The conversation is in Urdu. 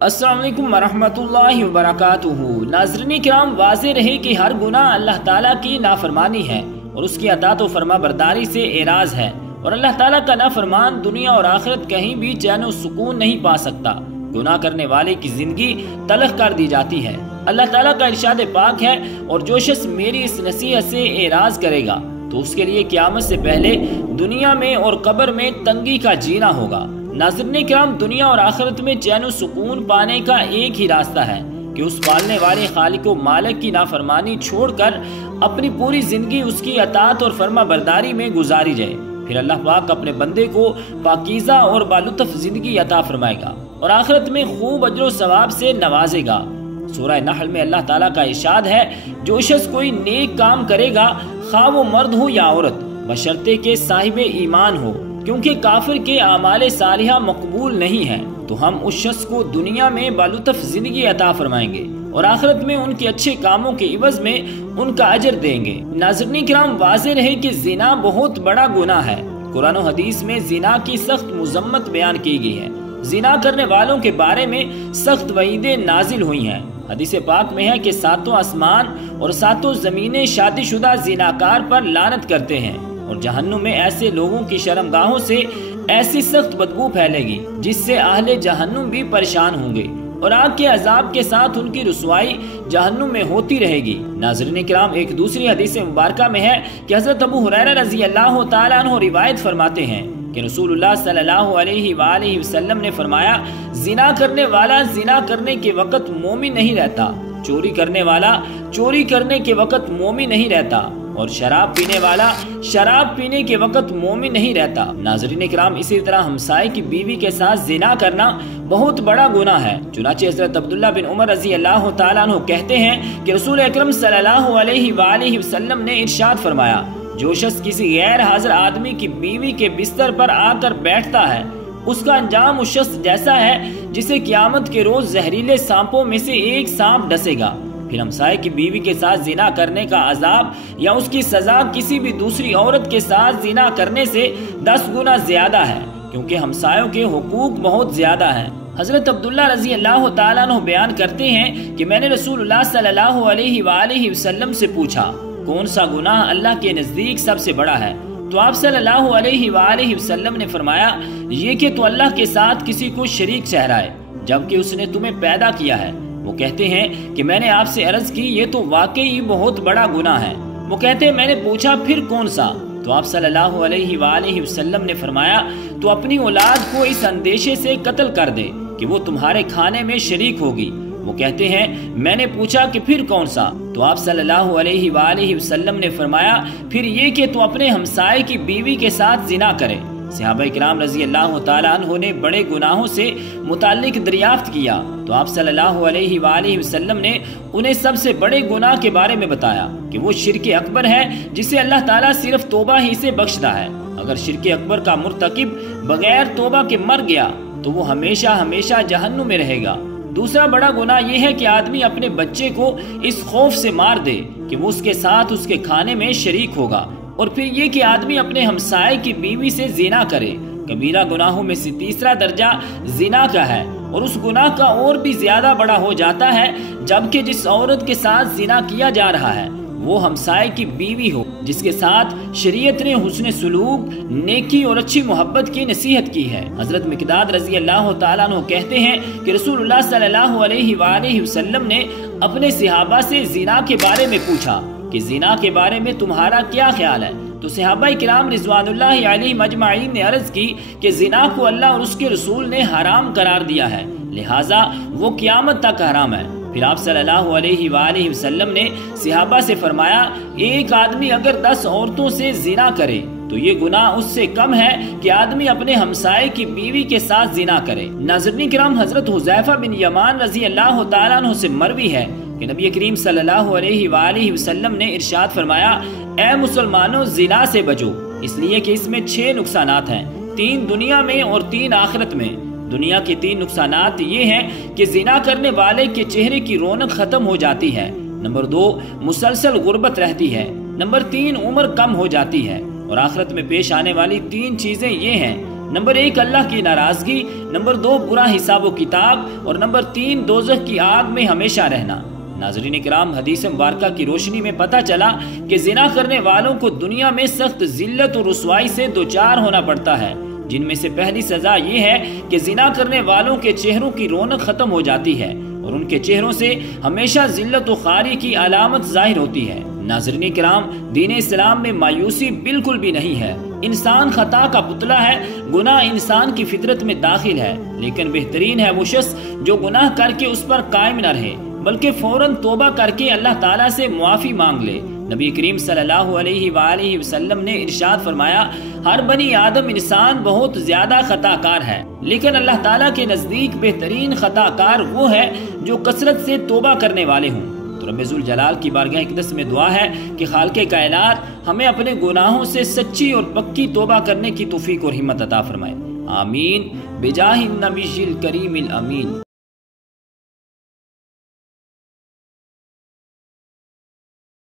السلام علیکم ورحمۃ اللہ وبرکاتہ۔ ناظرین کرام، واضح رہے کہ ہر گناہ اللہ تعالیٰ کی نافرمانی ہے اور اس کی اطاعت و فرما برداری سے اعراض ہے، اور اللہ تعالیٰ کا نافرمان دنیا اور آخرت کہیں بھی چین و سکون نہیں پا سکتا۔ گناہ کرنے والے کی زندگی تلخ کر دی جاتی ہے۔ اللہ تعالیٰ کا ارشاد پاک ہے، اور جو شخص میری اس نصیحت سے اعراض کرے گا تو اس کے لیے قیامت سے پہلے دنیا میں اور قبر میں تنگی کا جینا ہوگا۔ ناظرین کرام، دنیا اور آخرت میں چین و سکون پانے کا ایک ہی راستہ ہے کہ اس پالنے والے خالق و مالک کی نافرمانی چھوڑ کر اپنی پوری زندگی اس کی اطاعت اور فرما برداری میں گزاری جائے۔ پھر اللہ پاک اپنے بندے کو پاکیزہ اور بالطف زندگی عطا فرمائے گا اور آخرت میں خوب اجر و ثواب سے نوازے گا۔ سورہ نحل میں اللہ تعالیٰ کا ارشاد ہے، جو شخص کوئی نیک کام کرے گا، خواہ وہ مرد ہو یا عورت، بشرطے کہ صاحب ایمان ہو، کیونکہ کافر کے اعمال صالحہ مقبول نہیں ہیں، تو ہم اس شخص کو دنیا میں بالطف زندگی عطا فرمائیں گے اور آخرت میں ان کے اچھے کاموں کے عوض میں ان کا اجر دیں گے۔ ناظرین کرام، واضح رہے کہ زنا بہت بڑا گناہ ہے۔ قرآن و حدیث میں زنا کی سخت مذمت بیان کی گئی ہے۔ زنا کرنے والوں کے بارے میں سخت وعیدیں نازل ہوئی ہیں۔ حدیث پاک میں ہے کہ ساتوں آسمان اور ساتوں زمینیں شادی شدہ زناکار پر لعنت کرتے ہیں، اور جہنم میں ایسے لوگوں کی شرمگاہوں سے ایسی سخت بدبو پھیلے گی جس سے اہل جہنم بھی پریشان ہوں گے، اور آگ کے عذاب کے ساتھ ان کی رسوائی جہنم میں ہوتی رہے گی۔ ناظرین کرام، ایک دوسری حدیث مبارکہ میں ہے کہ حضرت ابو ہریرہ رضی اللہ تعالیٰ عنہ روایت فرماتے ہیں کہ رسول اللہ صلی اللہ علیہ وآلہ وسلم نے فرمایا، زنا کرنے والا زنا کرنے کے وقت مومن نہیں رہتا، چوری کرنے والا چوری کرنے کے وقت مومن نہیں رہتا، اور شراب پینے والا شراب پینے کے وقت مومن نہیں رہتا۔ ناظرین کرام، اسی طرح ہمسائے کی بیوی کے ساتھ زنا کرنا بہت بڑا گناہ ہے۔ چنانچہ حضرت عبداللہ بن عمر رضی اللہ تعالیٰ عنہ کہتے ہیں کہ رسول اکرم صلی اللہ علیہ وآلہ وسلم نے ارشاد فرمایا، جو شخص کسی غیر حاضر آدمی کی بیوی کے بستر پر آ کر بیٹھتا ہے، اس کا انجام اس شخص جیسا ہے جسے قیامت کے روز زہریلے سانپوں میں سے ایک سانپ ڈسے گا۔ پھر ہمسائے کی بیوی کے ساتھ زنا کرنے کا عذاب یا اس کی سزا کسی بھی دوسری عورت کے ساتھ زنا کرنے سے 10 گنا زیادہ ہے، کیونکہ ہمسایوں کے حقوق بہت زیادہ ہیں۔ حضرت عبداللہ رضی اللہ تعالیٰ عنہ بیان کرتے ہیں کہ میں نے رسول اللہ صلی اللہ علیہ وآلہ وسلم سے پوچھا، کون سا گناہ اللہ کے نزدیک سب سے بڑا ہے؟ تو آپ صلی اللہ علیہ وآلہ وسلم نے فرمایا، یہ کہ تو اللہ کے ساتھ کسی کو شریک ٹھہرائے جبکہ اس نے تمہیں پیدا کیا ہے۔ وہ کہتے ہیں کہ میں نے آپ سے عرض کی، یہ تو واقعی بہت بڑا گناہ ہے۔ وہ کہتے ہیں میں نے پوچھا، پھر کون سا؟ تو آپ صلی اللہ علیہ وآلہ وسلم نے فرمایا، تو اپنی اولاد کو اس اندیشے سے قتل کر دے کہ وہ تمہارے کھانے میں شریک ہوگی۔ وہ کہتے ہیں میں نے پوچھا کہ پھر کون سا؟ تو آپ صلی اللہ علیہ وآلہ وسلم نے فرمایا، پھر یہ کہ تو اپنے ہمسائے کی بیوی کے ساتھ زنا کرے۔ صحابہ کرام رضی اللہ تعالیٰ عنہ نے بڑے گناہوں سے متعلق دریافت کیا تو آپ صلی اللہ علیہ وآلہ وسلم نے انہیں سب سے بڑے گناہ کے بارے میں بتایا کہ وہ شرک اکبر ہے، جسے اللہ تعالیٰ صرف توبہ ہی سے بخشتا ہے۔ اگر شرک اکبر کا مرتکب بغیر توبہ کے مر گیا تو وہ ہمیشہ ہمیشہ جہنم میں رہے گا۔ دوسرا بڑا گناہ یہ ہے کہ آدمی اپنے بچے کو اس خوف سے مار دے کہ وہ اس کے ساتھ اس کے کھانے میں شریک ہوگا، اور پھر یہ کہ آدمی اپنے ہمسائے کی بیوی سے زنا کرے۔ کبیرہ گناہوں میں سے تیسرا درجہ زنا کا ہے، اور اس گناہ کا اور بھی زیادہ بڑا ہو جاتا ہے جبکہ جس عورت کے ساتھ زنا کیا جا رہا ہے وہ ہمسائے کی بیوی ہو، جس کے ساتھ شریعت نے حسن سلوک، نیکی اور اچھی محبت کی نصیحت کی ہے۔ حضرت مقداد رضی اللہ تعالیٰ عنہ کہتے ہیں کہ رسول اللہ صلی اللہ علیہ وآلہ وسلم نے اپنے صحابہ سے زنا کے بارے میں پوچھا کہ زنا کے بارے میں تمہارا کیا خیال ہے؟ تو صحابہ کرام رضوان اللہ علیہم اجمعین نے عرض کی کہ زنا کو اللہ اور اس کے رسول نے حرام قرار دیا ہے، لہٰذا وہ قیامت تک حرام ہے۔ پھر آپ صلی اللہ علیہ وآلہ وسلم نے صحابہ سے فرمایا، ایک آدمی اگر 10 عورتوں سے زنا کرے تو یہ گناہ اس سے کم ہے کہ آدمی اپنے ہمسائے کی بیوی کے ساتھ زنا کرے۔ ناظرین کرام، حضرت حذیفہ بن یمان رضی اللہ تعالیٰ عنہ سے مروی ہے کہ نبی کریم صلی اللہ علیہ وآلہ وسلم نے ارشاد فرمایا، اے مسلمانوں، زنا سے بچو، اس لیے کہ اس میں 6 نقصانات ہیں، 3 دنیا میں اور 3 آخرت میں۔ دنیا کے 3 نقصانات یہ ہیں کہ زنا کرنے والے کے چہرے کی رونق ختم ہو جاتی ہے، نمبر 2 مسلسل غربت رہتی ہے، نمبر 3 عمر کم ہو جاتی ہے، اور آخرت میں پیش آنے والی 3 چیزیں یہ ہیں نمبر 1 اللہ کی ناراضگی، نمبر 2 برا حساب و کتاب، اور نمبر 3 دوزخ کی آگ میں ہمیشہ رہنا۔ ناظرین کرام، حدیث مبارکہ کی روشنی میں پتہ چلا کہ زنا کرنے والوں کو دنیا میں سخت ذلت اور رسوائی سے دوچار ہونا پڑتا ہے، جن میں سے پہلی سزا یہ ہے کہ زنا کرنے والوں کے چہروں کی رونق ختم ہو جاتی ہے اور ان کے چہروں سے ہمیشہ ذلت و خواری کی علامت ظاہر ہوتی ہے۔ ناظرین کرام، دین اسلام میں مایوسی بالکل بھی نہیں ہے۔ انسان خطا کا پتلا ہے، گناہ انسان کی فطرت میں داخل ہے، لیکن بہترین ہے وہ شخص جو گناہ کر کے اس پر قائم نہ رہے بلکہ فوراً توبہ کر کے اللہ تعالیٰ سے معافی مانگ لے۔ نبی کریم صلی اللہ علیہ وآلہ وسلم نے ارشاد فرمایا، ہر بنی آدم انسان بہت زیادہ خطا کار ہے، لیکن اللہ تعالیٰ کے نزدیک بہترین خطا کار وہ ہے جو کثرت سے توبہ کرنے والے ہوں۔ تو رب ذوالجلال کی بارگاہ اقدس میں دعا ہے کہ خالق کائنات ہمیں اپنے گناہوں سے سچی اور پکی توبہ کرنے کی توفیق اور ہمت عطا فرمائے۔ آمین بجاہ النبی الکریم الامین۔